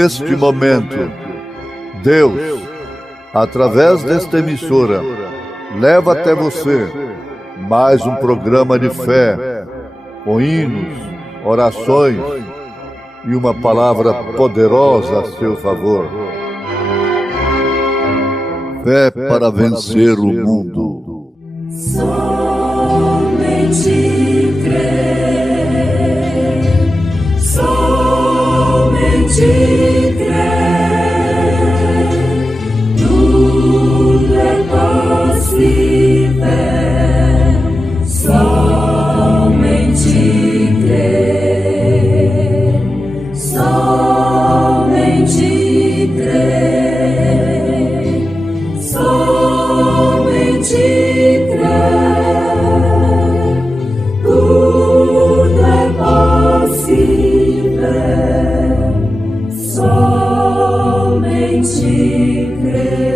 Neste momento, Deus, através desta emissora, leva até você mais um programa de fé, com hinos, orações e uma palavra poderosa a seu favor. Fé para vencer o mundo. Somente crer, somente crer, tudo é possível, somente crer, somente crer, somente crer, tudo é possível, somente crer.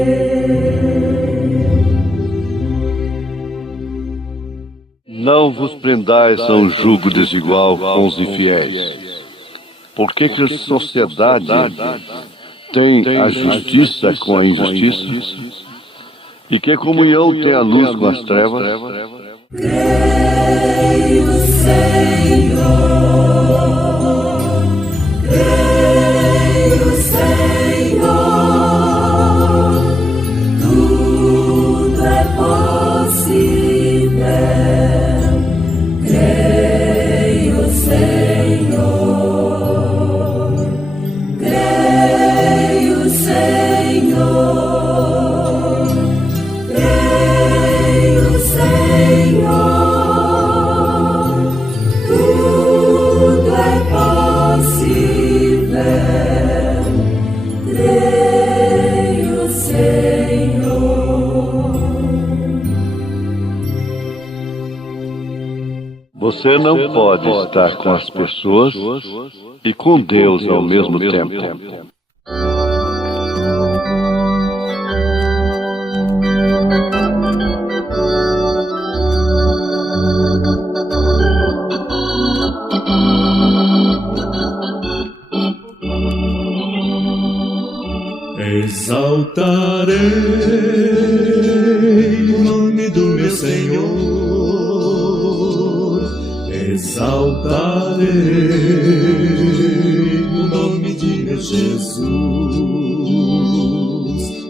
Não vos prendais a um jugo desigual com os infiéis, porque que a sociedade tem a justiça com a injustiça? E que comunhão tem a luz com as trevas? Creio, Senhor, creio, Senhor, tudo é possível. Creio, Senhor, creio, Senhor, creio, Senhor, tudo é possível. Creio, Senhor. Você não pode estar com as pessoas e com Deus ao mesmo tempo. Exaltarei o nome do meu Senhor, exaltarei o nome de meu Jesus.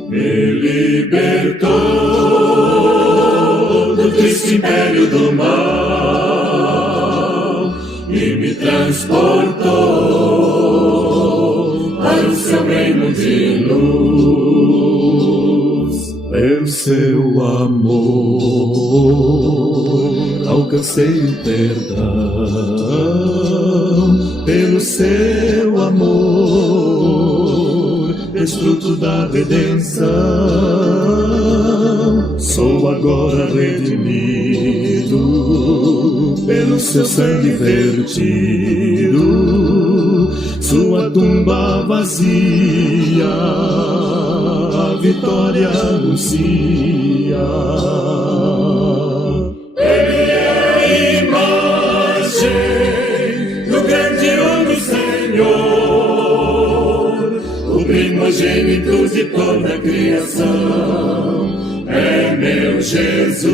Me libertou do triste império do mal e me transportou para o seu reino de luz. Pelo seu amor alcancei o perdão, pelo seu amor desfruto da redenção. Sou agora redimido pelo seu sangue vertido, sua tumba vazia a vitória anuncia. Ele é a imagem do grande homem Senhor, o primogênito de toda a criação. É meu Jesus,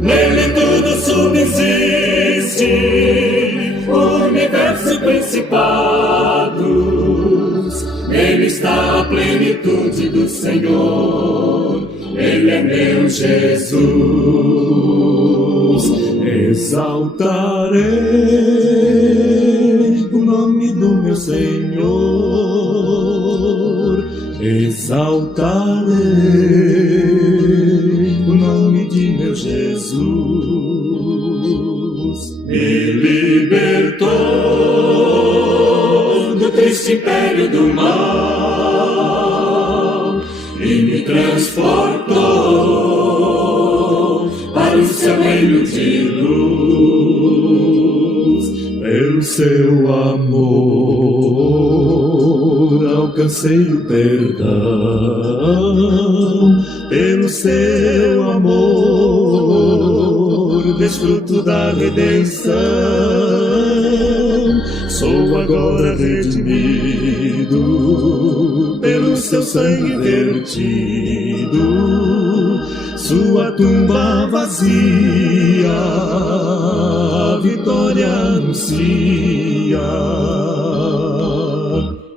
nele tudo subsiste, o universo e principados, nele está a plenitude do Senhor, ele é meu Jesus. Exaltarei o nome do meu Senhor, exaltarei o nome de meu Jesus. Me libertou do triste império do mal e me transportou para o seu reino de luz. Pelo seu amor alcancei o perdão, pelo seu amor desfruto da redenção. sou agora redimido pelo seu sangue vertido. Sua tumba vazia, a vitória anuncia.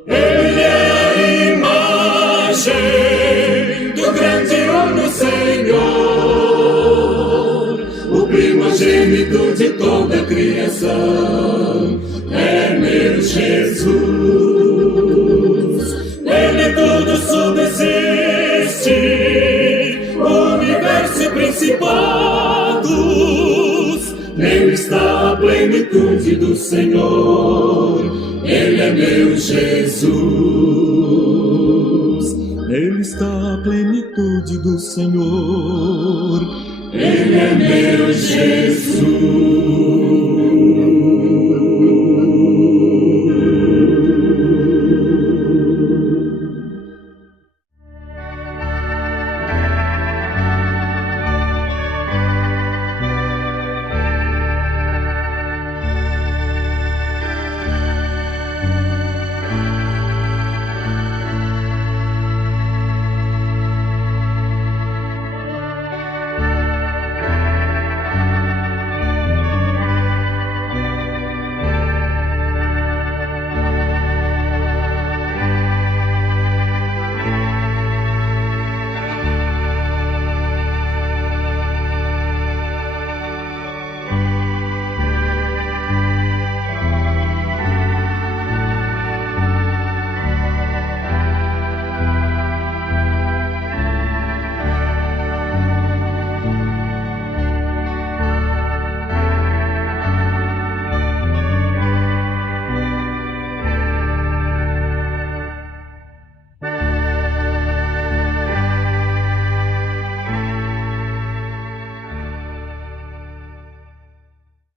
Ele é a imagem do grande homem Senhor, o primogênito de toda a criação. É meu Jesus, nele tudo subsiste, o universo e principados. Nele está a plenitude do Senhor, ele é meu Jesus. Nele está a plenitude do Senhor, ele é meu Jesus.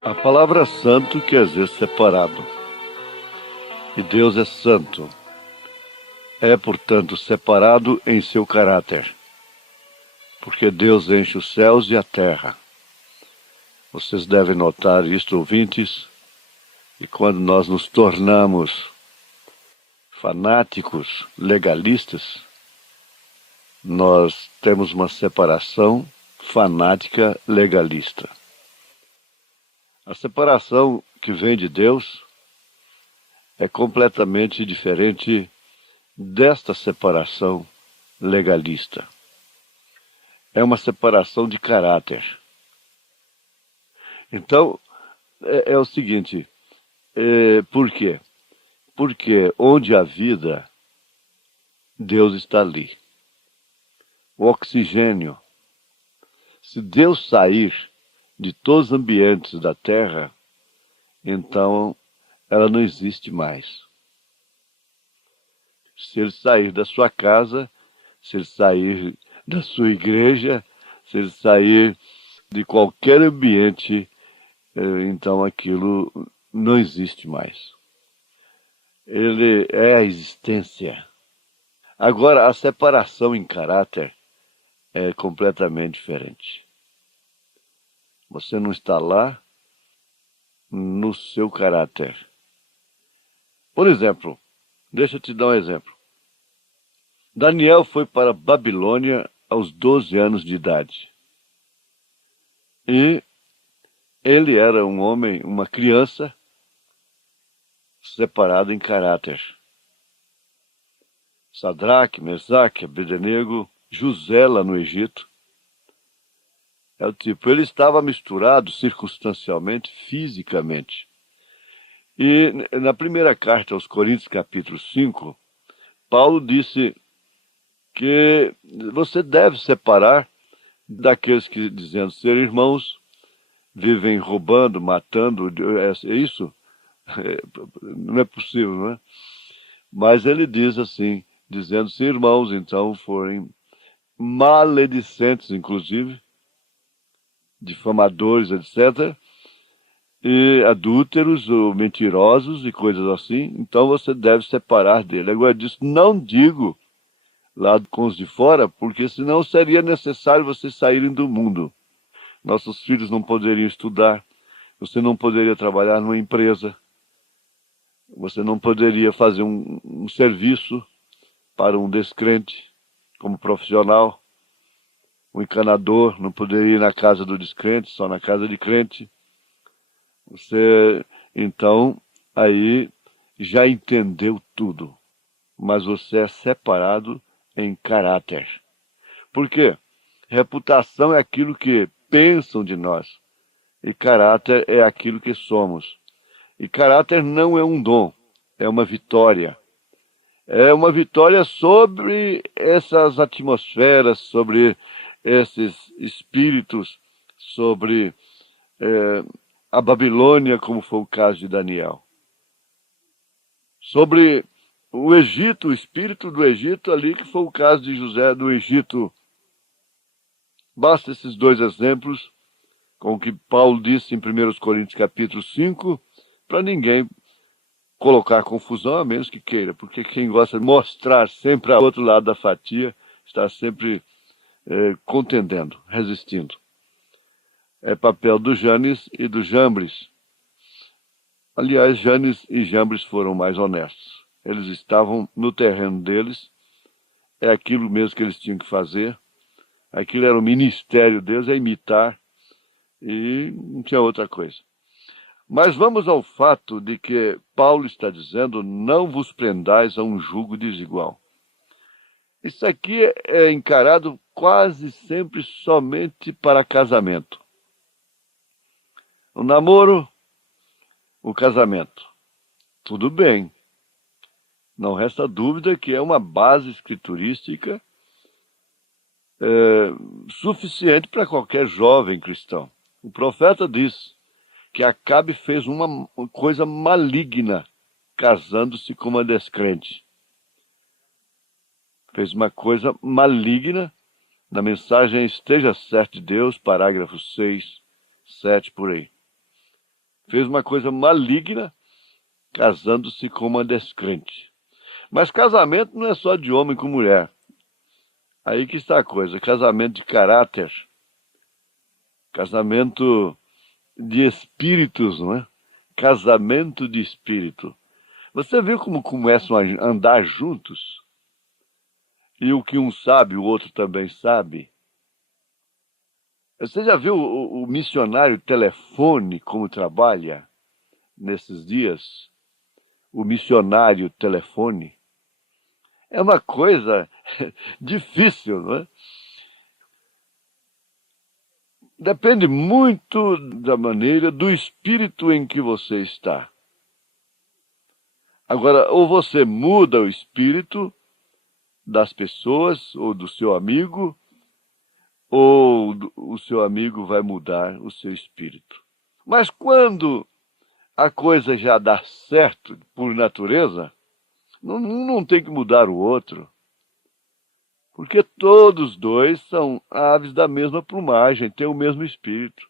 A palavra santo quer dizer separado. E Deus é santo. É, portanto, separado em seu caráter. Porque Deus enche os céus e a terra. Vocês devem notar isto, ouvintes, e quando nós nos tornamos fanáticos, legalistas, nós temos uma separação fanática legalista. A separação que vem de Deus é completamente diferente desta separação legalista. É uma separação de caráter. Então, é o seguinte, por quê? Porque onde há vida, Deus está ali. O oxigênio. Se Deus sair de todos os ambientes da Terra, então ela não existe mais. Se ele sair da sua casa, se ele sair da sua igreja, se ele sair de qualquer ambiente, então aquilo não existe mais. Ele é a existência. Agora, a separação em caráter é completamente diferente. Você não está lá no seu caráter. Por exemplo, deixa eu te dar um exemplo. Daniel foi para a Babilônia aos 12 anos de idade. E ele era um homem, uma criança, separado em caráter. Sadraque, Mesaque, Abednego, José lá no Egito. É o tipo, ele estava misturado circunstancialmente, fisicamente. E na primeira carta aos Coríntios, capítulo 5, Paulo disse que você deve separar daqueles que, dizendo ser irmãos, vivem roubando, matando, é isso? Não é possível, não é? Mas ele diz assim, dizendo-se irmãos, então forem maledicentes, inclusive, difamadores, etc., e adúlteros ou mentirosos e coisas assim, então você deve separar dele. Agora diz, não digo lá com os de fora, porque senão seria necessário vocês saírem do mundo. Nossos filhos não poderiam estudar, você não poderia trabalhar numa empresa, Você não poderia fazer um serviço para um descrente como profissional. O encanador não poderia ir na casa do descrente, só na casa de crente. Você, então, aí já entendeu tudo. Mas você é separado em caráter. Por quê? Reputação é aquilo que pensam de nós. E caráter é aquilo que somos. E caráter não é um dom, é uma vitória. É uma vitória sobre essas atmosferas, sobre esses espíritos, sobre a Babilônia, como foi o caso de Daniel. Sobre o Egito, o espírito do Egito ali, que foi o caso de José do Egito. Basta esses dois exemplos, com o que Paulo disse em 1 Coríntios capítulo 5, para ninguém colocar confusão, a menos que queira, porque quem gosta de mostrar sempre ao outro lado da fatia está sempre contendendo, resistindo. É papel do Janes e do Jambres. Aliás, Janes e Jambres foram mais honestos. Eles estavam no terreno deles, é aquilo mesmo que eles tinham que fazer, aquilo era o ministério deles, é imitar, e não tinha outra coisa. Mas vamos ao fato de que Paulo está dizendo, não vos prendais a um jugo desigual. Isso aqui é encarado quase sempre somente para casamento. O namoro, o casamento. Tudo bem. Não resta dúvida que é uma base escriturística suficiente para qualquer jovem cristão. O profeta diz que Acabe fez uma coisa maligna, casando-se com uma descrente. Fez uma coisa maligna, na mensagem Esteja Certo de Deus, parágrafo 6, 7, por aí. Fez uma coisa maligna, casando-se com uma descrente. Mas casamento não é só de homem com mulher. Aí que está a coisa, casamento de caráter, casamento de espíritos, não é? Casamento de espírito. Você viu como começam a andar juntos? E o que um sabe, o outro também sabe. Você já viu o missionário telefone como trabalha nesses dias? O missionário telefone. É uma coisa difícil, não é? Depende muito da maneira, do espírito em que você está. Agora, ou você muda o espírito das pessoas, ou do seu amigo, ou o seu amigo vai mudar o seu espírito. Mas quando a coisa já dá certo por natureza, não tem que mudar o outro. Porque todos dois são aves da mesma plumagem, têm o mesmo espírito.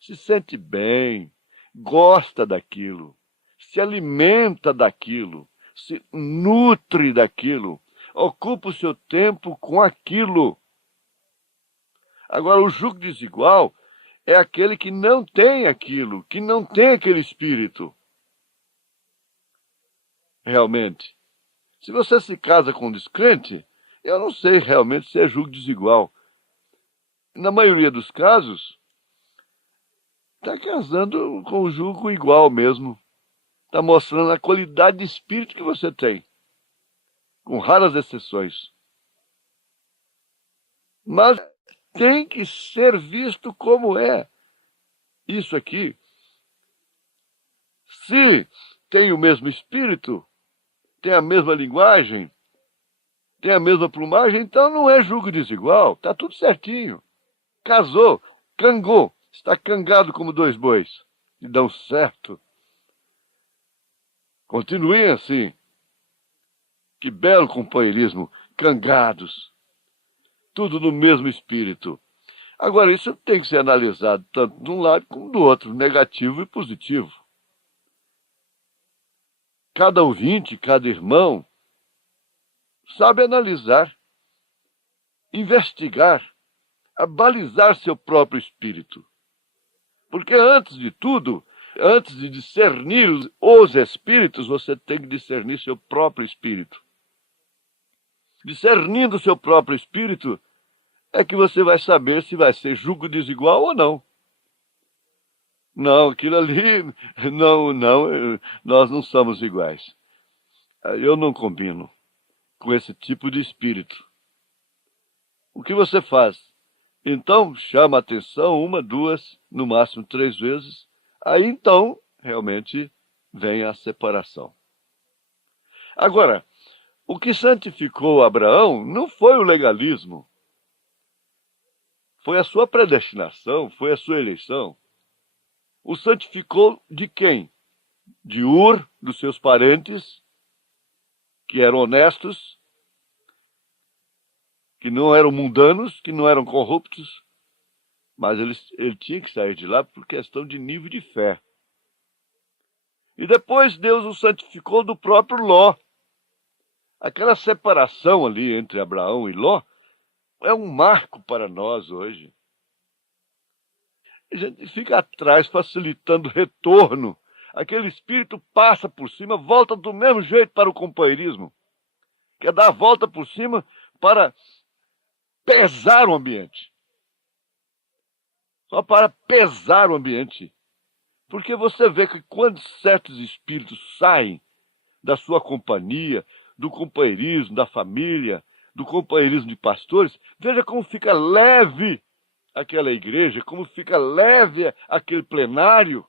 Se sente bem, gosta daquilo, se alimenta daquilo, se nutre daquilo, ocupa o seu tempo com aquilo. Agora, o jugo desigual é aquele que não tem aquilo, que não tem aquele espírito. Realmente. Se você se casa com um descrente, eu não sei realmente se é jugo desigual. Na maioria dos casos, está casando com o jugo igual mesmo. Está mostrando a qualidade de espírito que você tem. Com raras exceções. Mas tem que ser visto como é. Isso aqui, se tem o mesmo espírito, tem a mesma linguagem, tem a mesma plumagem, então não é jugo desigual. Está tudo certinho. Casou, cangou. Está cangado como dois bois. E dão certo. Continuem assim. Que belo companheirismo. Cangados. Tudo no mesmo espírito. Agora, isso tem que ser analisado tanto de um lado como do outro, negativo e positivo. Cada ouvinte, cada irmão, sabe analisar, investigar, abalizar seu próprio espírito. Porque, antes de tudo, antes de discernir os espíritos, você tem que discernir seu próprio espírito. Discernindo seu próprio espírito, é que você vai saber se vai ser julgo desigual ou não. Não, aquilo ali, não, nós não somos iguais. Eu não combino com esse tipo de espírito. O que você faz? Então, chama a atenção 1, 2, no máximo 3 vezes. Aí, então, realmente, vem a separação. Agora, o que santificou Abraão não foi o legalismo. Foi a sua predestinação, foi a sua eleição. O santificou de quem? De Ur, dos seus parentes, que eram honestos, que não eram mundanos, que não eram corruptos, mas ele tinha que sair de lá por questão de nível de fé. E depois Deus o santificou do próprio Ló. Aquela separação ali entre Abraão e Ló é um marco para nós hoje. A gente fica atrás facilitando o retorno. Aquele espírito passa por cima, volta do mesmo jeito para o companheirismo. Quer dar a volta por cima para pesar o ambiente. Só para pesar o ambiente. Porque você vê que quando certos espíritos saem da sua companhia, do companheirismo, da família, do companheirismo de pastores, veja como fica leve aquela igreja, como fica leve aquele plenário.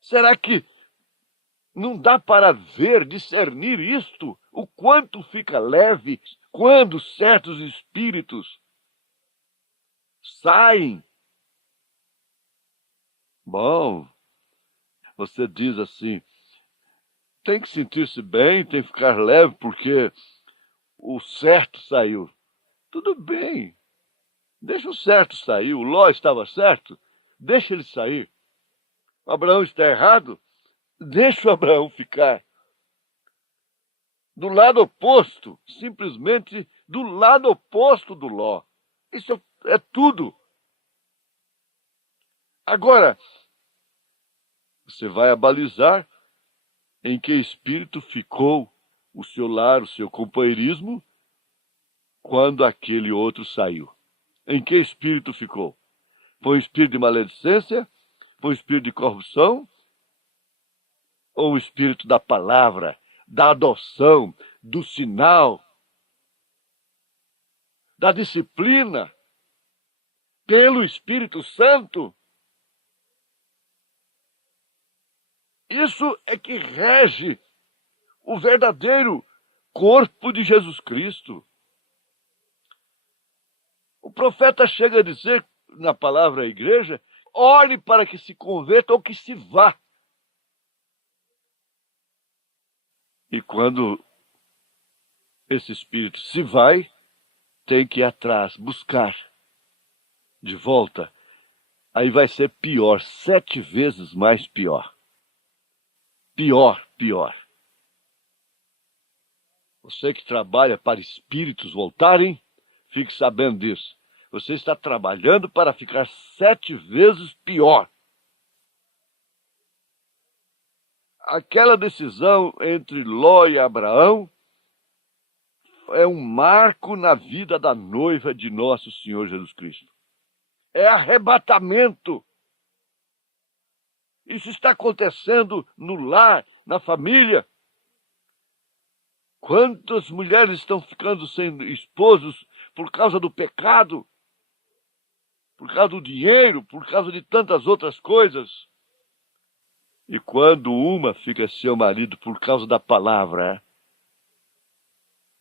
Será que não dá para ver, discernir isto? O quanto fica leve quando certos espíritos saem? Bom, você diz assim, tem que sentir-se bem, tem que ficar leve, porque o certo saiu. Tudo bem, deixa o certo sair. O Ló estava certo, deixa ele sair. O Abraão está errado, deixa o Abraão ficar. Do lado oposto, simplesmente do lado oposto do Ló. Isso é tudo. Agora, você vai abalizar em que espírito ficou o seu lar, o seu companheirismo, quando aquele outro saiu. Em que espírito ficou? Foi um espírito de maledicência? Foi um espírito de corrupção? Ou um espírito da palavra, da adoção, do sinal, da disciplina, pelo Espírito Santo? Isso é que rege o verdadeiro corpo de Jesus Cristo. O profeta chega a dizer, na palavra à igreja, ore para que se converta ou que se vá. E quando esse espírito se vai, tem que ir atrás, buscar de volta. Aí vai ser pior, 7 vezes mais pior. Pior. Você que trabalha para espíritos voltarem, fique sabendo disso. Você está trabalhando para ficar 7 vezes pior. Aquela decisão entre Ló e Abraão é um marco na vida da noiva de nosso Senhor Jesus Cristo. É arrebatamento. Isso está acontecendo no lar, na família. Quantas mulheres estão ficando sem esposos por causa do pecado, por causa do dinheiro, por causa de tantas outras coisas? E quando uma fica seu marido por causa da palavra,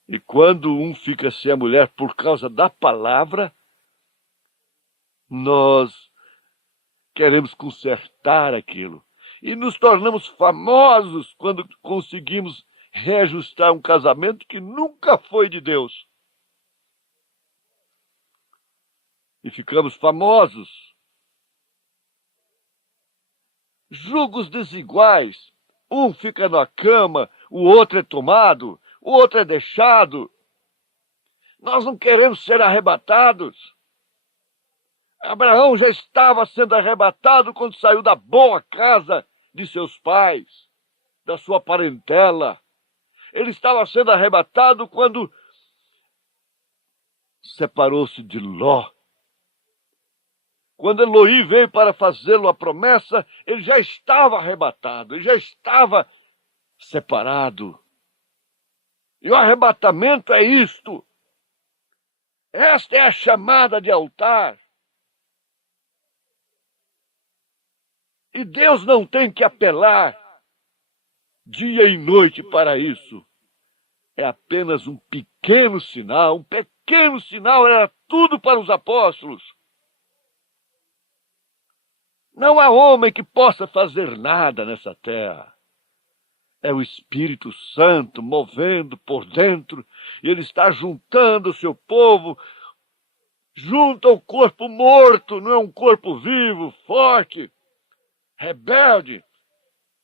e quando um fica sem a mulher por causa da palavra, nós queremos consertar aquilo. E nos tornamos famosos quando conseguimos reajustar um casamento que nunca foi de Deus. E ficamos famosos. Julgos desiguais. Um fica na cama, o outro é tomado, o outro é deixado. Nós não queremos ser arrebatados. Abraão já estava sendo arrebatado quando saiu da boa casa de seus pais, da sua parentela. Ele estava sendo arrebatado quando separou-se de Ló. Quando Eloí veio para fazê-lo a promessa, ele já estava arrebatado, ele já estava separado. E o arrebatamento é isto. Esta é a chamada de altar. E Deus não tem que apelar dia e noite para isso. É apenas um pequeno sinal, era tudo para os apóstolos. Não há homem que possa fazer nada nessa terra. É o Espírito Santo movendo por dentro, e ele está juntando o seu povo junto ao corpo morto, não é um corpo vivo, forte, rebelde,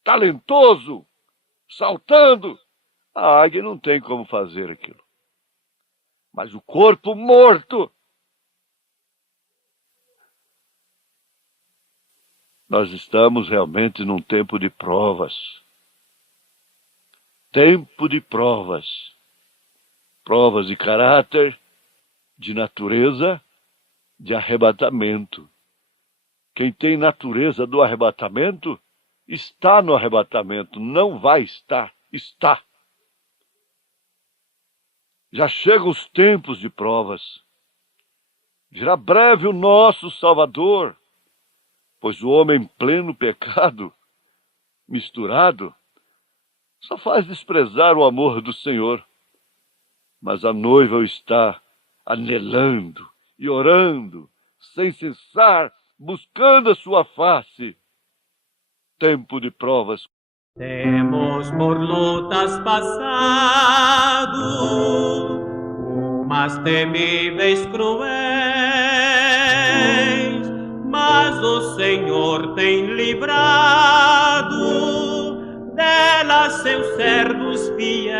talentoso, saltando. A águia não tem como fazer aquilo. Mas o corpo morto, nós estamos realmente num tempo de provas. Tempo de provas. Provas de caráter, de natureza, de arrebatamento. Quem tem natureza do arrebatamento, está no arrebatamento. Não vai estar, está. Já chegam os tempos de provas. Virá breve o nosso Salvador. Pois o homem em pleno pecado, misturado, só faz desprezar o amor do Senhor. Mas a noiva o está anelando e orando, sem cessar, buscando a sua face. Tempo de provas. Temos por lutas passado, umas temíveis cruéis, mas o Senhor tem livrado delas seus servos fiéis.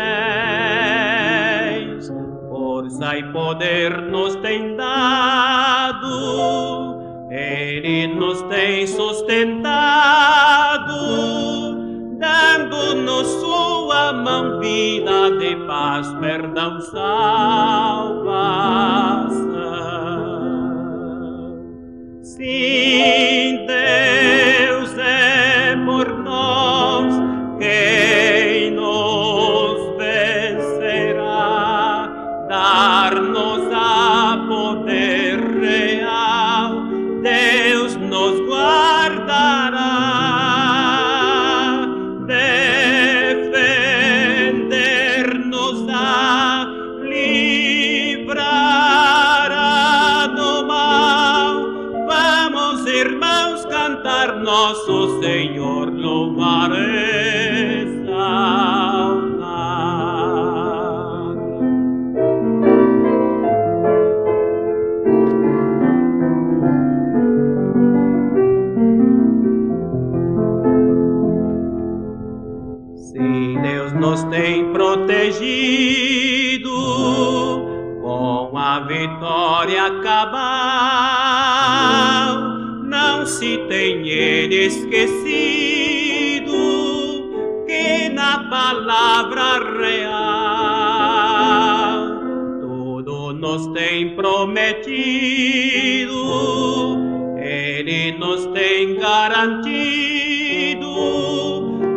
Força e poder nos tem dado, Ele nos tem sustentado, dando-nos sua mão, vida de paz, perdão, salvação. Sim, Deus é por nós, quem nos vencerá, dar-nos a poder real, Deus nos guardará, defender-nos-á, livrará do mal. Vamos, irmãos, cantar nosso Senhor, louvar e exaltar. Se Deus nos tem protegido com a vitória cabal, não se tem Ele esquecido que na palavra real tudo nos tem prometido, Ele nos tem garantido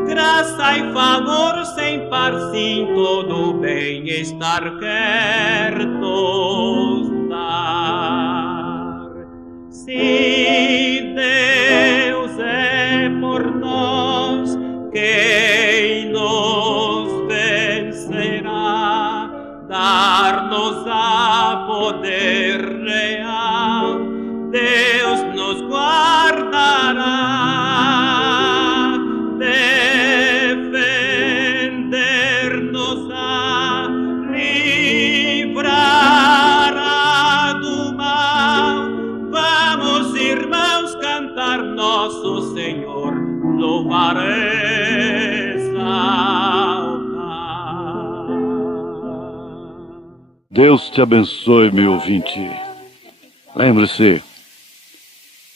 graça e favor sem par, sim, todo bem-estar quer nos dar. Se Deus é por nós, quem nos vencerá, dar-nos a poder real, Deus nos guardará, defender-nos-á, livrará do mal. Vamos, irmãos, cantar nosso Senhor, louvar e exaltar. Deus te abençoe, meu ouvinte. Lembre-se,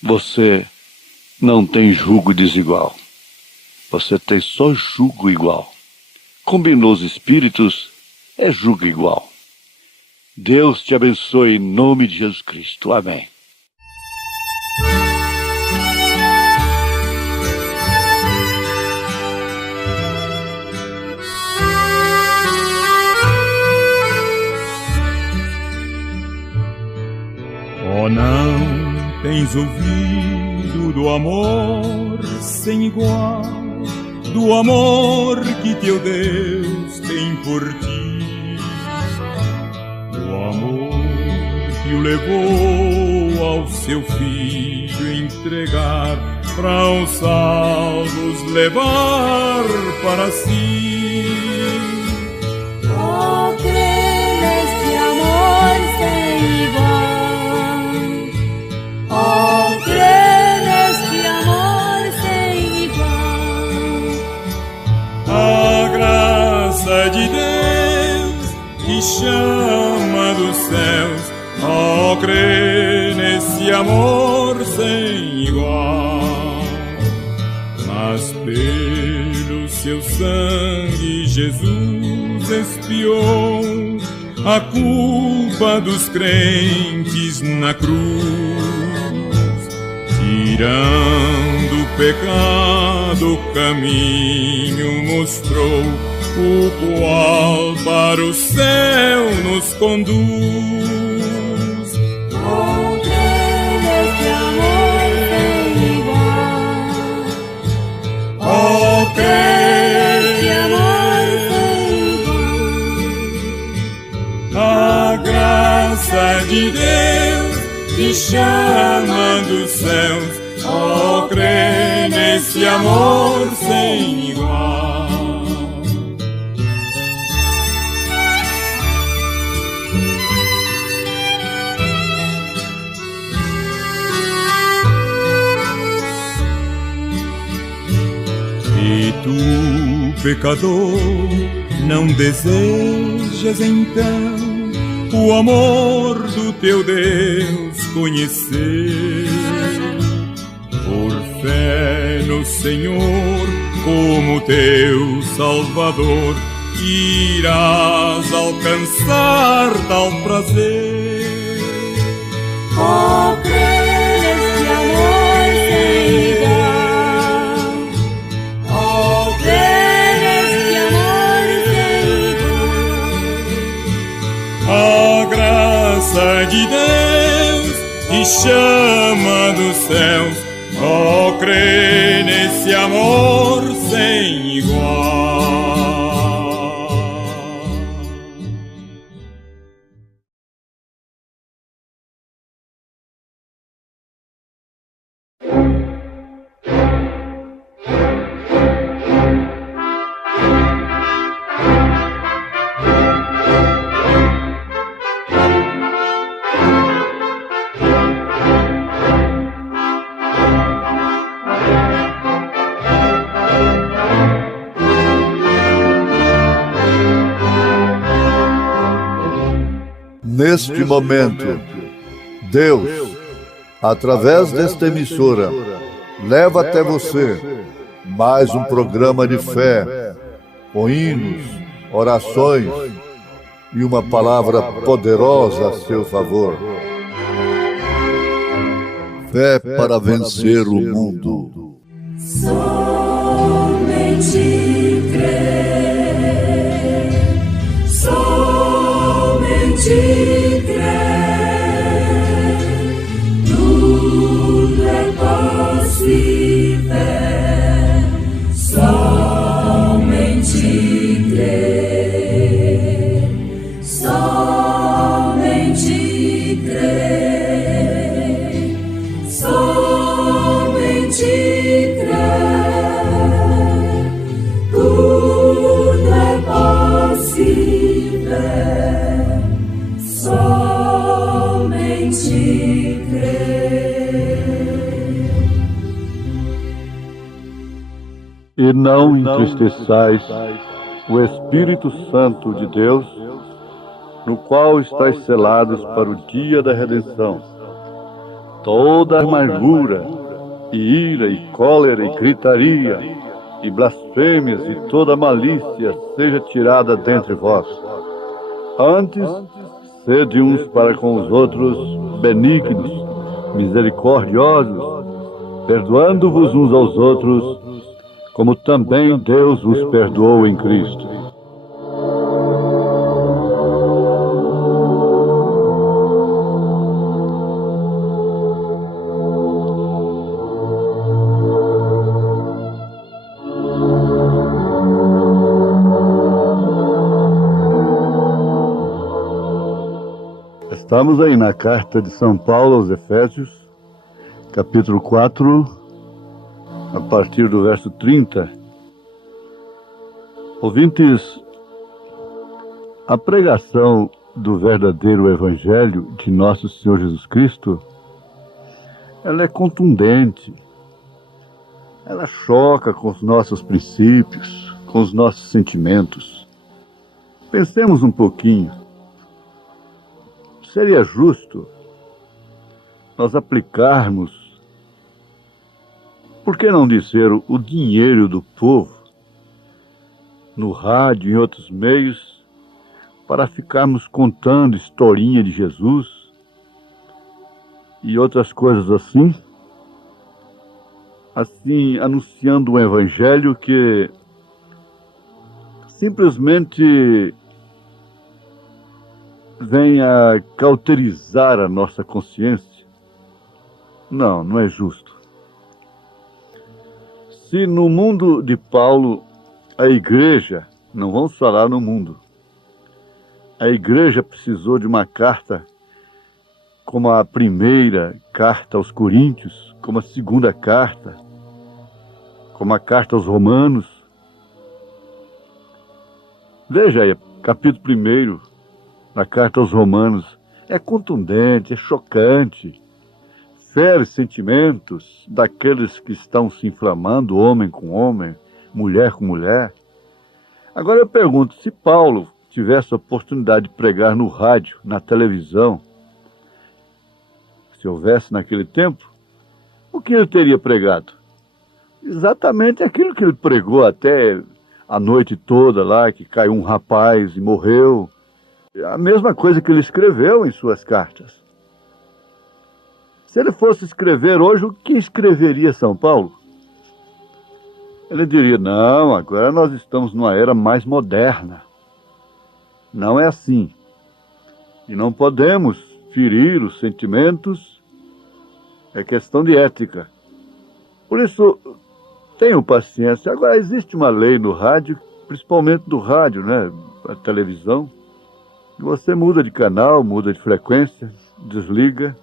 você não tem jugo desigual. Você tem só jugo igual. Combinou os espíritos, é jugo igual. Deus te abençoe em nome de Jesus Cristo. Amém. Oh, não tens ouvido do amor sem igual, do amor que teu Deus tem por ti, o amor que o levou ao seu filho entregar, para os salvos levar para si. Oh, crê neste amor sem igual. Oh, crê neste amor sem igual. A graça de Deus que chama dos céus, oh, crê nesse amor sem igual. Mas pelo seu sangue Jesus expiou a culpa dos crentes na cruz, tirando o pecado, o caminho mostrou, o qual para o céu nos conduz. Oh, crê neste amor sem igual. Oh, crê Neste amor sem igual. a graça de Deus que chama dos céus, oh, crê nesse amor sem igual. E tu, pecador, não desejas então o amor do teu Deus conhecer? Por fé no Senhor como teu Salvador, irás alcançar tal prazer. Oh, crê neste amor sem igual. Oh, crê neste amor sem igual. A graça de Deus que chama dos céus, oh, crê nesse amor sem igual. Neste momento, Deus, através desta emissora, leva até você mais um programa de fé, com hinos, orações e uma palavra poderosa a seu favor. Fé para vencer o mundo. Somente crer, somente crer, tudo é possível. Somente crer, somente crer, somente crer, tudo é possível. Somente crer. E não entristeçais o Espírito Santo de Deus, no qual estáis selados para o dia da redenção. toda amargura, e ira, e cólera, e gritaria, e blasfêmias, e toda malícia seja tirada dentre vós. Antes, sede uns para com os outros benignos, misericordiosos, perdoando-vos uns aos outros, como também Deus vos perdoou em Cristo. Estamos aí na carta de São Paulo aos Efésios, capítulo 4, a partir do verso 30. Ouvintes, a pregação do verdadeiro Evangelho de Nosso Senhor Jesus Cristo, ela é contundente, ela choca com os nossos princípios, com os nossos sentimentos. Pensemos um pouquinho. Seria justo nós aplicarmos, por que não dizer, o dinheiro do povo no rádio e em outros meios para ficarmos contando historinha de Jesus e outras coisas assim, anunciando um evangelho que simplesmente vem a cauterizar a nossa consciência? Não, não é justo. Se no mundo de Paulo, a igreja, não vamos falar no mundo, a igreja precisou de uma carta como a primeira carta aos Coríntios, como a segunda carta, como a carta aos Romanos. Veja aí, capítulo 1, na carta aos Romanos, é contundente, é chocante, fere sentimentos daqueles que estão se inflamando, homem com homem, mulher com mulher. Agora eu pergunto, se Paulo tivesse a oportunidade de pregar no rádio, na televisão, se houvesse naquele tempo, o que ele teria pregado? Exatamente aquilo que ele pregou até a noite toda lá, que caiu um rapaz e morreu. A mesma coisa que ele escreveu em suas cartas. Se ele fosse escrever hoje, o que escreveria São Paulo? Ele diria, não, agora nós estamos numa era mais moderna. Não é assim. E não podemos ferir os sentimentos. É questão de ética. Por isso, tenham paciência. Agora, existe uma lei no rádio, principalmente do rádio, né? A televisão. Você muda de canal, muda de frequência, desliga,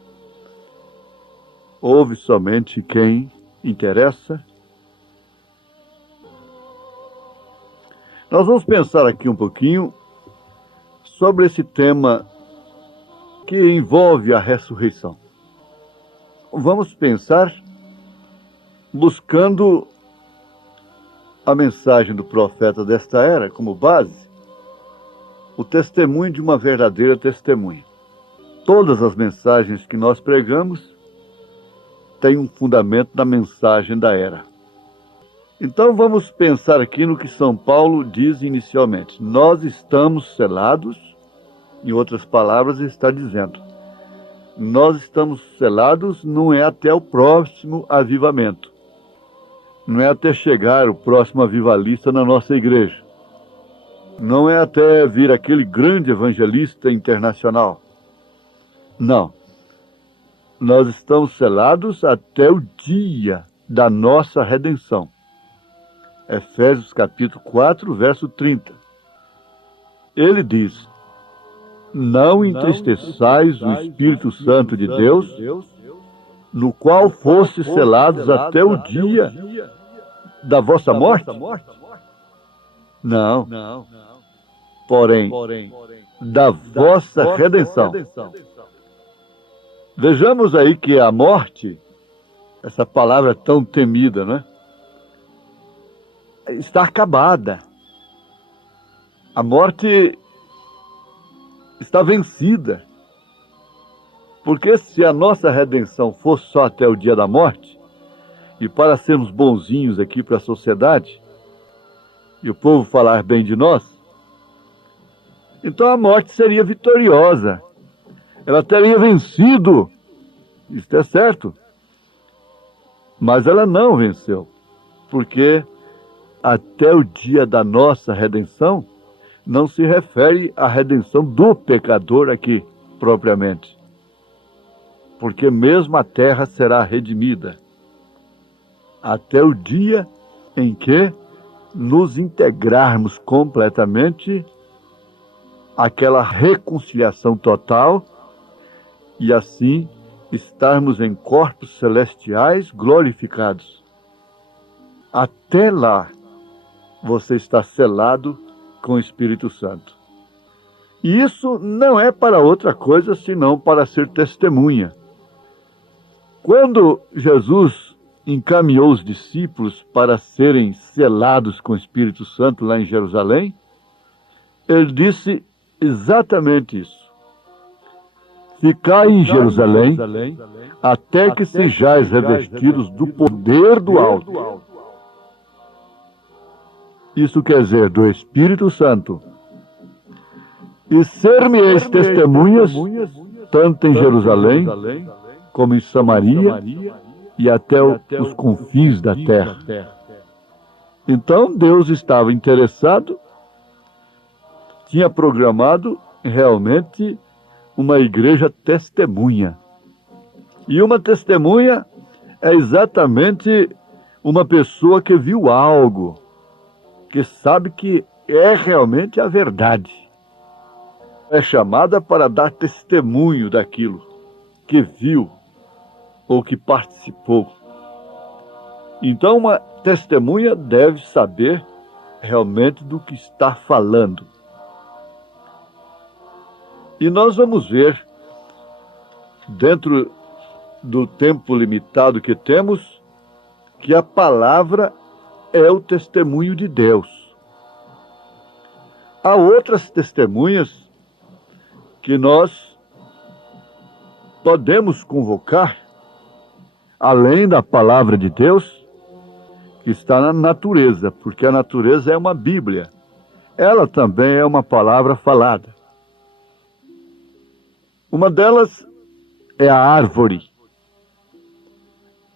ouve somente quem interessa. Nós vamos pensar aqui um pouquinho sobre esse tema que envolve a ressurreição. Vamos pensar buscando a mensagem do profeta desta era como base, o testemunho de uma verdadeira testemunha. Todas as mensagens que nós pregamos têm um fundamento na mensagem da era. Então vamos pensar aqui no que São Paulo diz inicialmente. Nós estamos selados, em outras palavras, ele está dizendo, nós estamos selados não é até o próximo avivamento. Não é até chegar o próximo avivalista na nossa igreja. Não é até vir aquele grande evangelista internacional. Não. Nós estamos selados até o dia da nossa redenção. Efésios capítulo 4, verso 30. Ele diz, não entristeçais o Espírito Santo de Deus, no qual fostes selados até o dia da vossa morte? Não. Porém, da vossa redenção. Vejamos aí que a morte, essa palavra tão temida, né? Está acabada. A morte está vencida. Porque se a nossa redenção fosse só até o dia da morte, e para sermos bonzinhos aqui para a sociedade, e o povo falar bem de nós, então a morte seria vitoriosa. Ela teria vencido. Isso é certo. Mas ela não venceu. Porque até o dia da nossa redenção não se refere à redenção do pecador aqui, propriamente. Porque mesmo a terra será redimida. Até o dia em que nos integrarmos completamente àquela reconciliação total e assim estarmos em corpos celestiais glorificados. Até lá, você está selado com o Espírito Santo. E isso não é para outra coisa senão para ser testemunha. Quando Jesus encaminhou os discípulos para serem selados com o Espírito Santo lá em Jerusalém, ele disse exatamente isso. Ficai em Jerusalém até que sejais revestidos do poder do alto. Isso quer dizer, do Espírito Santo. E ser-me-eis testemunhas, tanto em Jerusalém, como em Samaria, e até os confins da terra. Então Deus estava interessado, tinha programado realmente uma igreja testemunha. E uma testemunha é exatamente uma pessoa que viu algo, que sabe que é realmente a verdade. É chamada para dar testemunho daquilo que viu ou que participou. Então, uma testemunha deve saber realmente do que está falando. E nós vamos ver, dentro do tempo limitado que temos, que a palavra é o testemunho de Deus. Há outras testemunhas que nós podemos convocar, além da palavra de Deus, que está na natureza, porque a natureza é uma Bíblia. Ela também é uma palavra falada. Uma delas é a árvore.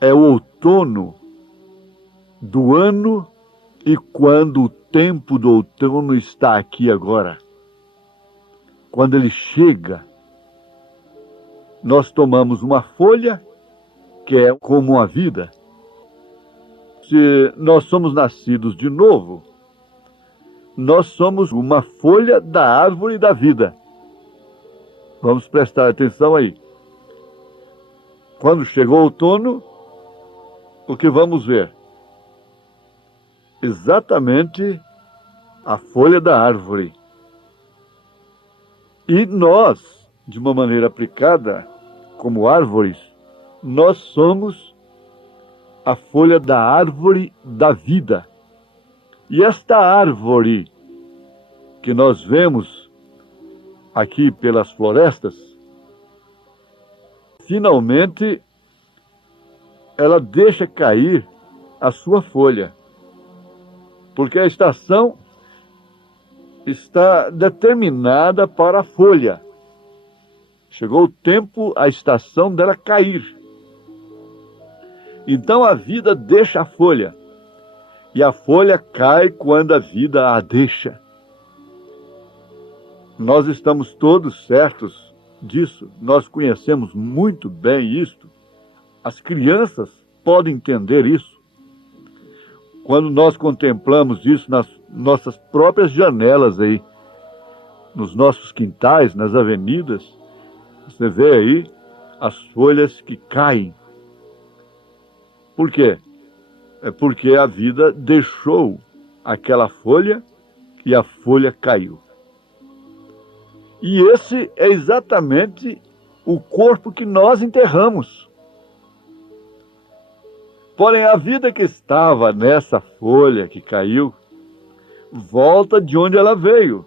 É o outono do ano e quando o tempo do outono está aqui agora. Quando ele chega, nós tomamos uma folha que é como a vida. Se nós somos nascidos de novo, nós somos uma folha da árvore da vida. Vamos prestar atenção aí. Quando chegou o outono, o que vamos ver? Exatamente a folha da árvore. E nós, de uma maneira aplicada, como árvores, nós somos a folha da árvore da vida. E esta árvore que nós vemos aqui pelas florestas, finalmente ela deixa cair a sua folha, porque a estação está determinada para a folha. Chegou o tempo, a estação dela cair. Então a vida deixa a folha, e a folha cai quando a vida a deixa. Nós estamos todos certos disso, nós conhecemos muito bem isto. As crianças podem entender isso. Quando nós contemplamos isso nas nossas próprias janelas aí, nos nossos quintais, nas avenidas, você vê aí as folhas que caem. Por quê? É porque a vida deixou aquela folha e a folha caiu. E esse é exatamente o corpo que nós enterramos. Porém, a vida que estava nessa folha que caiu, volta de onde ela veio,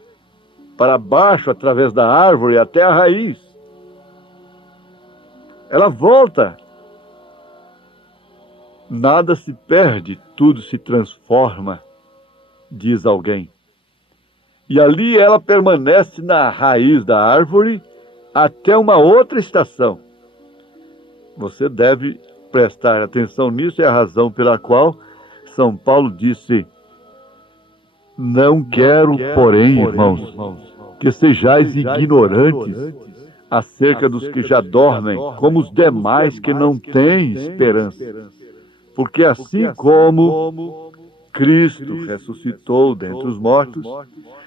para baixo, através da árvore, até a raiz. ela volta. Nada se perde, tudo se transforma, diz alguém. E ali ela permanece na raiz da árvore até uma outra estação. Você deve prestar atenção nisso, é a razão pela qual São Paulo disse: não quero, porém, irmãos, que sejais ignorantes acerca dos que já dormem, como os demais que não têm esperança. Porque assim como Cristo ressuscitou dentre os mortos,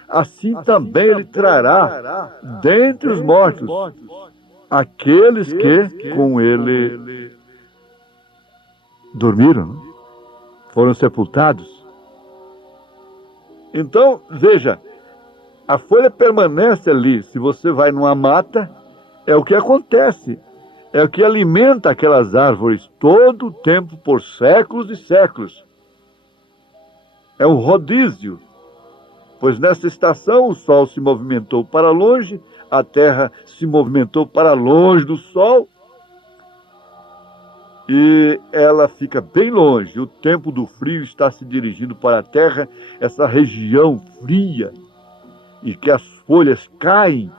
assim também Ele trará dentre os mortos aqueles que com Ele dormiram, foram sepultados. Então, veja, a folha permanece ali. Se você vai numa mata, é o que acontece. É o que alimenta aquelas árvores todo o tempo, por séculos e séculos. É um rodízio, pois nessa estação o sol se movimentou para longe, a terra se movimentou para longe do sol, e ela fica bem longe. O tempo do frio está se dirigindo para a terra, essa região fria, e que as folhas caem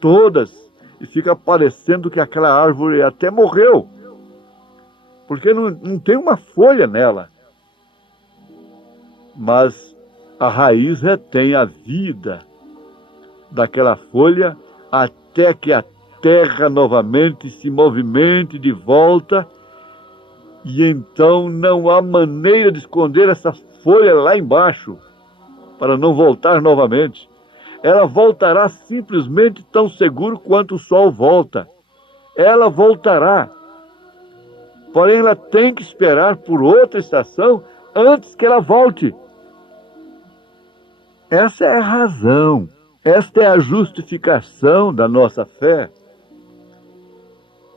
todas, e fica parecendo que aquela árvore até morreu, porque não tem uma folha nela. Mas a raiz retém a vida daquela folha até que a terra novamente se movimente de volta, e então não há maneira de esconder essa folha lá embaixo para não voltar novamente. Ela voltará simplesmente tão seguro quanto o sol volta. Ela voltará. Porém, ela tem que esperar por outra estação antes que ela volte. Essa é a razão. Esta é a justificação da nossa fé.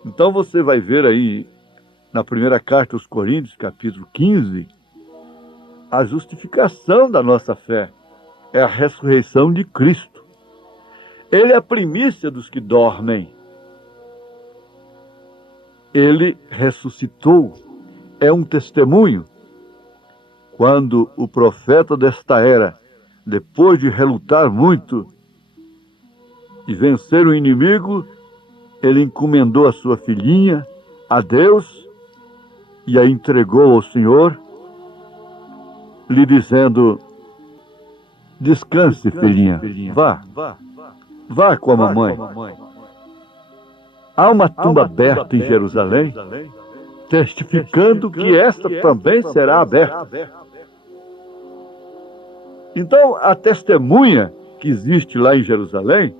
Então você vai ver aí, na primeira carta aos Coríntios, capítulo 15, a justificação da nossa fé. É a ressurreição de Cristo. Ele é a primícia dos que dormem. Ele ressuscitou. É um testemunho. Quando o profeta desta era, depois de relutar muito e vencer o inimigo, ele encomendou a sua filhinha a Deus e a entregou ao Senhor, lhe dizendo: descanse, filhinha, vá com a mamãe. Há uma tumba aberta em Jerusalém, testificando que esta também será aberta. Então, a testemunha que existe lá em Jerusalém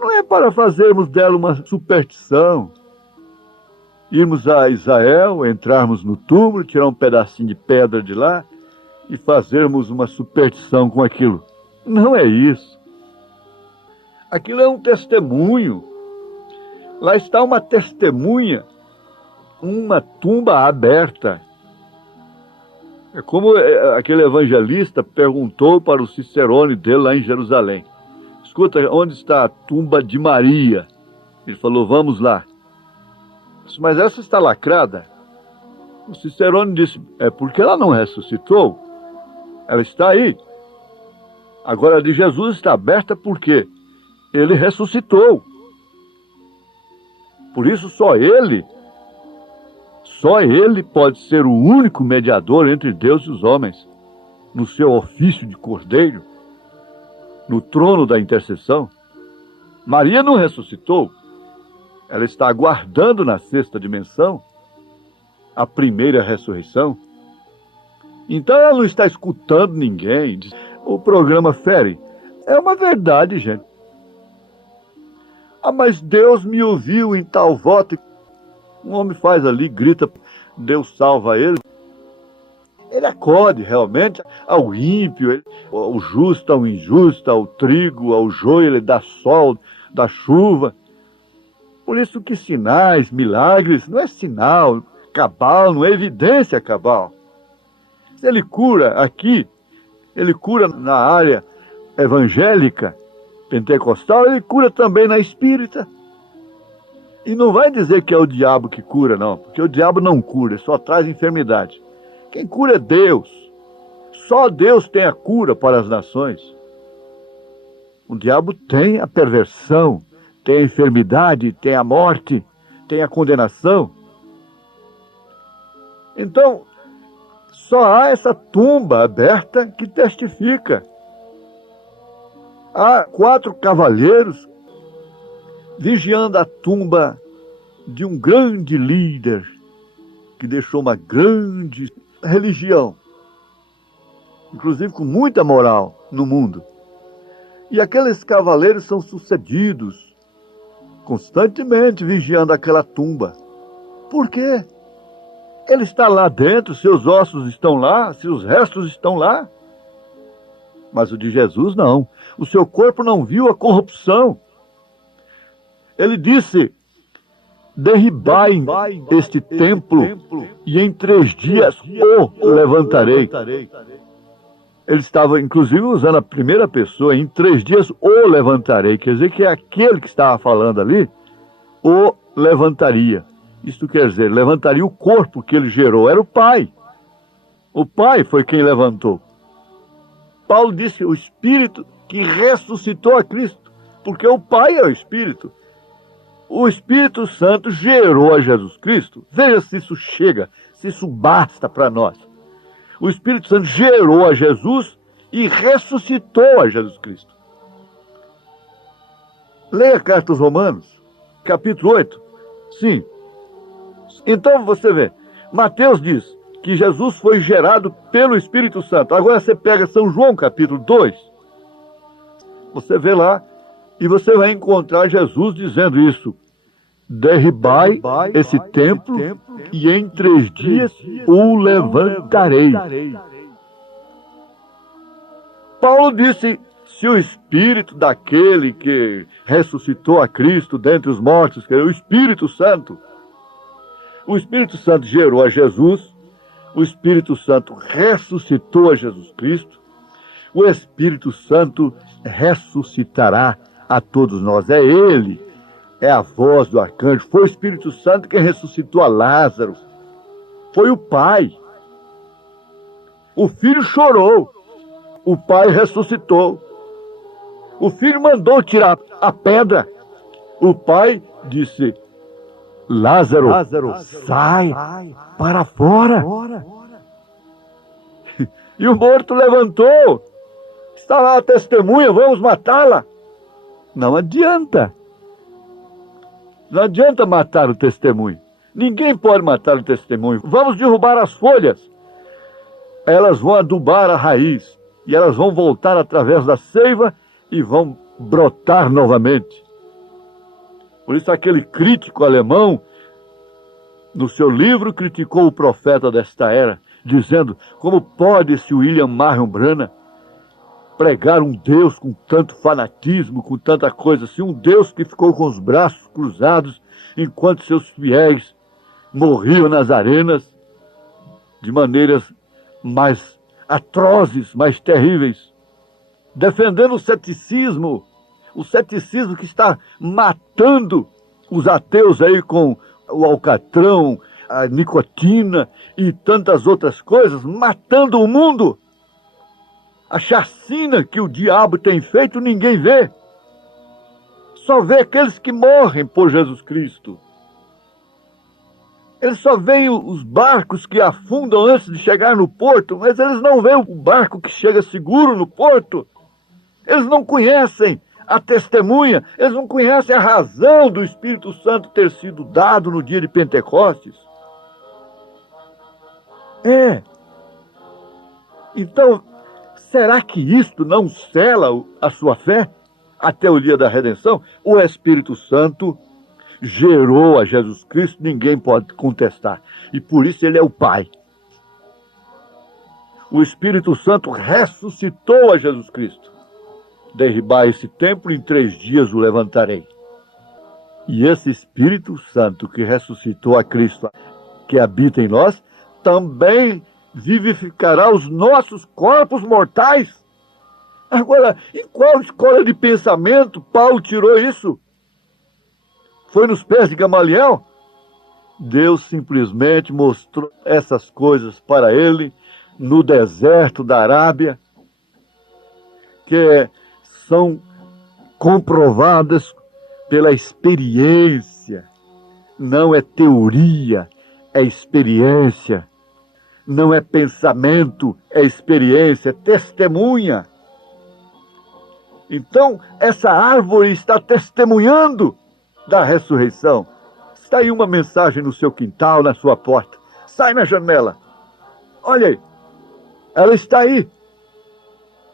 não é para fazermos dela uma superstição, irmos a Israel, entrarmos no túmulo, tirar um pedacinho de pedra de lá e fazermos uma superstição com aquilo. Não é isso. Aquilo é um testemunho. Lá está uma testemunha, uma tumba aberta. É como aquele evangelista perguntou para o Cicerone dele lá em Jerusalém: escuta, onde está a tumba de Maria? Ele falou: vamos lá. Mas essa está lacrada. O Cicerone disse: é porque ela não ressuscitou. Ela está aí. Agora, a de Jesus está aberta porque ele ressuscitou. Por isso, só ele pode ser o único mediador entre Deus e os homens, no seu ofício de cordeiro, no trono da intercessão. Maria não ressuscitou. Ela está aguardando na sexta dimensão a primeira ressurreição. Então ela não está escutando ninguém. O programa fere. É uma verdade, gente. Ah, mas Deus me ouviu em tal voto. Um homem faz ali, grita, Deus salva ele. Ele acode realmente ao ímpio, ao justo, ao injusto, ao trigo, ao joio, ele dá sol, dá chuva. Por isso que sinais, milagres, não é sinal cabal, não é evidência cabal. Se ele cura aqui, ele cura na área evangélica, pentecostal, ele cura também na espírita. E não vai dizer que é o diabo que cura, não, porque o diabo não cura, só traz enfermidade. Quem cura é Deus. Só Deus tem a cura para as nações. O diabo tem a perversão, tem a enfermidade, tem a morte, tem a condenação. Então, só há essa tumba aberta que testifica. Há 4 cavalheiros vigiando a tumba de um grande líder que deixou uma grande religião, inclusive com muita moral no mundo. E aqueles cavaleiros são sucedidos constantemente vigiando aquela tumba. Por quê? Ele está lá dentro, seus ossos estão lá, seus restos estão lá. Mas o de Jesus não. O seu corpo não viu a corrupção. Ele disse: derribai este templo e em 3 dias o levantarei. Ele estava, inclusive, usando a primeira pessoa, em 3 dias o levantarei. Quer dizer que é aquele que estava falando ali, o levantaria. Isto quer dizer, levantaria o corpo que ele gerou. Era o Pai. O Pai foi quem levantou. Paulo disse, o Espírito que ressuscitou a Cristo, porque o Pai é o Espírito. O Espírito Santo gerou a Jesus Cristo. Veja se isso chega, se isso basta para nós. O Espírito Santo gerou a Jesus e ressuscitou a Jesus Cristo. Leia a carta aos Romanos, capítulo 8. Sim. Então você vê, Mateus diz que Jesus foi gerado pelo Espírito Santo. Agora você pega São João, capítulo 2. Você vê lá e você vai encontrar Jesus dizendo isso. Derribai esse templo e em 3 dias o levantarei. Paulo disse, se o Espírito daquele que ressuscitou a Cristo dentre os mortos, que é o Espírito Santo gerou a Jesus, o Espírito Santo ressuscitou a Jesus Cristo, o Espírito Santo ressuscitará a todos nós. É Ele, é a voz do arcanjo. Foi o Espírito Santo que ressuscitou a Lázaro. Foi o Pai. O Filho chorou, o Pai ressuscitou. O Filho mandou tirar a pedra. O Pai disse, Lázaro, sai para fora. E o morto levantou. Está lá a testemunha, vamos matá-la. Não adianta. Não adianta matar o testemunho. Ninguém pode matar o testemunho. Vamos derrubar as folhas. Elas vão adubar a raiz. E elas vão voltar através da seiva e vão brotar novamente. Por isso aquele crítico alemão, no seu livro, criticou o profeta desta era, dizendo, como pode esse William Marion Branham pregar um Deus com tanto fanatismo, com tanta coisa assim, um Deus que ficou com os braços cruzados enquanto seus fiéis morriam nas arenas de maneiras mais atrozes, mais terríveis, defendendo o ceticismo que está matando os ateus aí com o alcatrão, a nicotina e tantas outras coisas, matando o mundo. A chacina que o diabo tem feito, ninguém vê. Só vê aqueles que morrem por Jesus Cristo. Eles só veem os barcos que afundam antes de chegar no porto, mas eles não veem o barco que chega seguro no porto. Eles não conhecem a testemunha, eles não conhecem a razão do Espírito Santo ter sido dado no dia de Pentecostes. Então, será que isto não sela a sua fé até o dia da redenção? O Espírito Santo gerou a Jesus Cristo, ninguém pode contestar. E por isso ele é o Pai. O Espírito Santo ressuscitou a Jesus Cristo. Derribar esse templo, em 3 dias o levantarei. E esse Espírito Santo que ressuscitou a Cristo, que habita em nós, também vivificará os nossos corpos mortais. Agora, em qual escola de pensamento Paulo tirou isso? Foi nos pés de Gamaliel? Deus simplesmente mostrou essas coisas para ele no deserto da Arábia, que são comprovadas pela experiência. Não é teoria, é experiência. Não é pensamento, é experiência, é testemunha. Então, essa árvore está testemunhando da ressurreição. Está aí uma mensagem no seu quintal, na sua porta. Sai na janela. Olha aí. Ela está aí.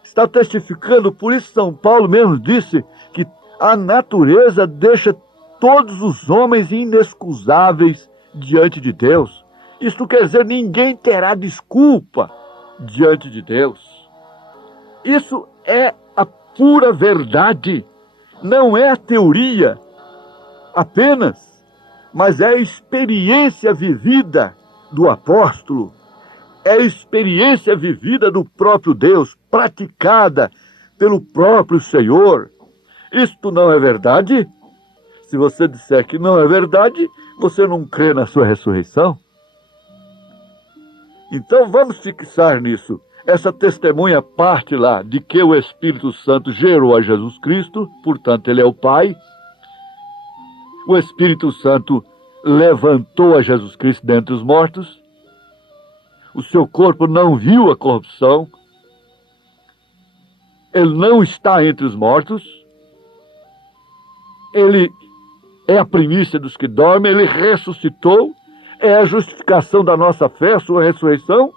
Está testificando. Por isso São Paulo mesmo disse que a natureza deixa todos os homens inexcusáveis diante de Deus. Isto quer dizer, ninguém terá desculpa diante de Deus. Isso é a pura verdade. Não é a teoria apenas, mas é a experiência vivida do apóstolo. É a experiência vivida do próprio Deus, praticada pelo próprio Senhor. Isto não é verdade? Se você disser que não é verdade, você não crê na sua ressurreição? Então vamos fixar nisso. Essa testemunha parte lá de que o Espírito Santo gerou a Jesus Cristo, portanto ele é o Pai. O Espírito Santo levantou a Jesus Cristo dentre os mortos. O seu corpo não viu a corrupção. Ele não está entre os mortos. Ele é a primícia dos que dormem. Ele ressuscitou. É a justificação da nossa fé, a sua ressurreição.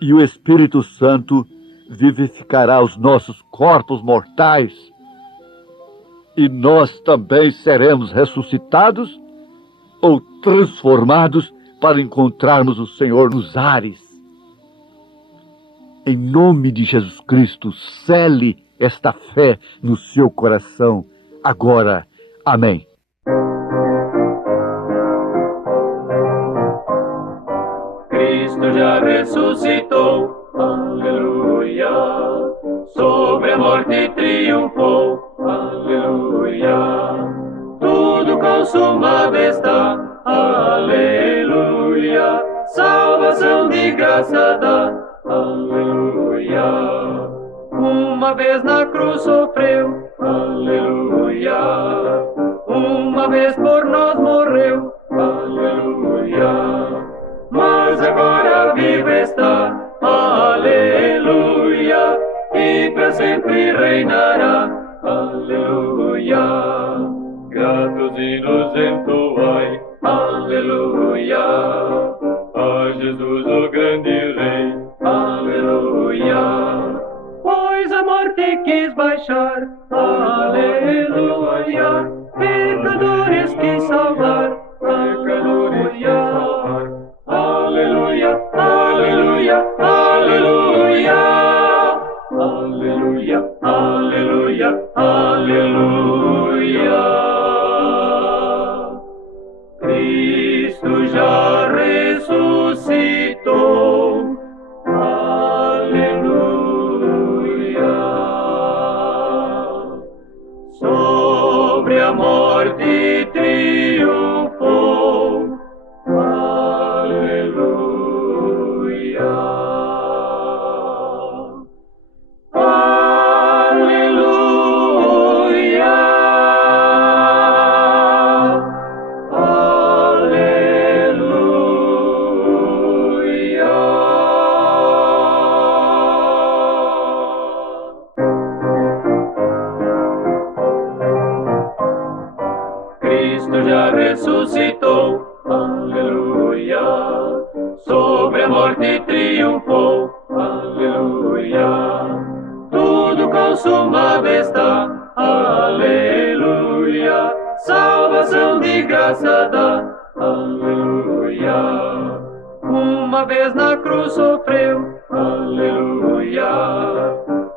E o Espírito Santo vivificará os nossos corpos mortais. E nós também seremos ressuscitados ou transformados para encontrarmos o Senhor nos ares. Em nome de Jesus Cristo, cele esta fé no seu coração agora. Amém. Cristo já ressuscitou, aleluia. Sobre a morte triunfou, aleluia. Tudo consumado está, aleluia. Salvação de graça dá, aleluia. Uma vez na cruz sofreu, aleluia. Uma vez por nós morreu, aleluia. Mas agora vivo está, aleluia, e para sempre reinará, aleluia. Gratos e nos entoai, aleluia, a Jesus o grande Rei, aleluia. Pois a morte quis baixar, aleluia, pecadores quis salvar, aleluia. Aleluia, aleluia, aleluia, aleluia, aleluia, aleluia. Cristo já ressuscitou, aleluia. Sobre a morte triunfou, aleluia. Aleluia. Aleluia. Cristo já ressuscitou, aleluia. Sobre a morte triunfou, aleluia. Tudo consumado está, aleluia. Salvação de graça dá, aleluia. Uma vez na cruz sofreu, aleluia.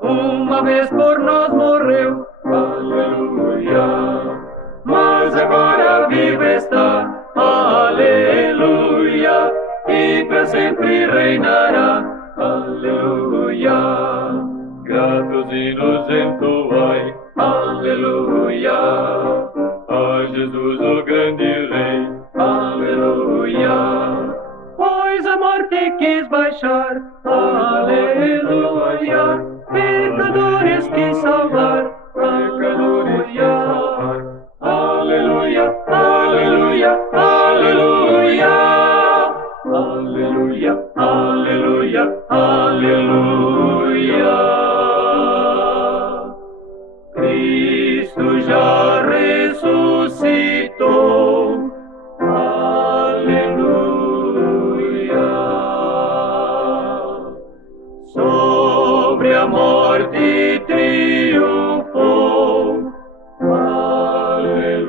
Uma vez por nós morreu, aleluia. Mas agora vivo está, aleluia, e para sempre reinará, aleluia. Gratos e nos entoai, aleluia, a Jesus o aleluia. Pois a morte quis baixar, aleluia. Pecadores quis salvar, aleluia. Aleluia, aleluia, aleluia. Aleluia, aleluia, aleluia. Cristo já ressuscitou, aleluia. Sobre a morte triunfou, aleluia.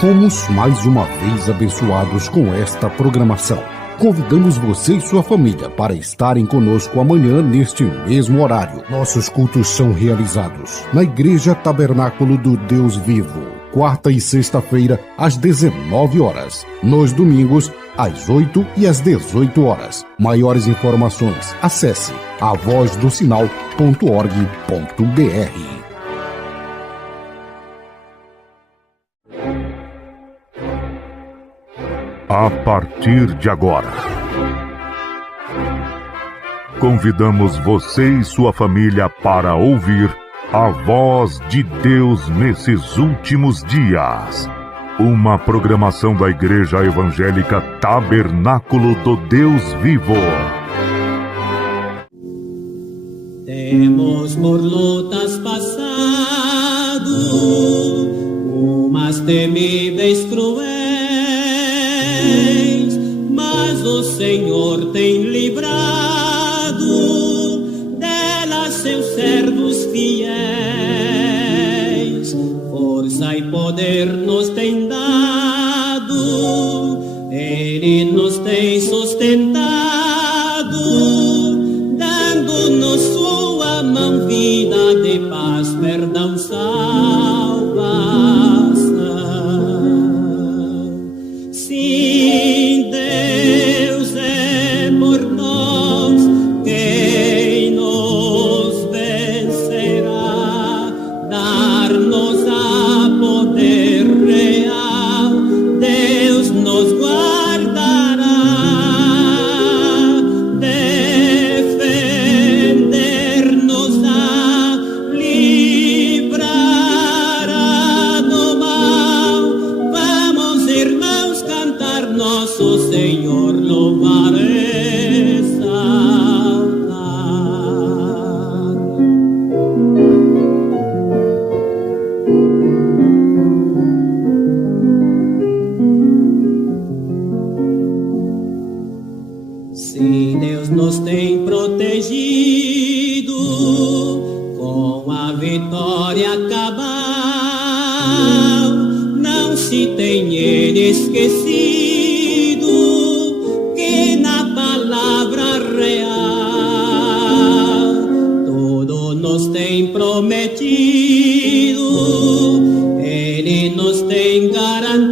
Fomos mais uma vez abençoados com esta programação. Convidamos você e sua família para estarem conosco amanhã neste mesmo horário. Nossos cultos são realizados na Igreja Tabernáculo do Deus Vivo, quarta e sexta-feira às 19 horas. Nos domingos, às 8 e às 18 horas. Maiores informações, acesse avozdosinal.org.br. A partir de agora, convidamos você e sua família para ouvir a voz de Deus nesses últimos dias. Uma programação da Igreja Evangélica Tabernáculo do Deus Vivo. Temos por lutas passado, umas temíveis cruéis, mas o Senhor tem livrado delas seus servos fiéis. Força e poder nos tem dado, Ele nos tem sustentado, dando-nos sua mão, vida de paz, perdão, salvação. Sim, Deus é por nós, quem nos vencerá? Dar-nos a poder real, Deus nos guardará, defender-nos-á, livrará do mal. Vamos, irmãos, cantar nosso Senhor, louvar, exaltar. Se Deus nos tem protegido com a vitória cabal, não se tem Ele esquecido que na palavra real tudo nos tem prometido, Ele nos tem garantido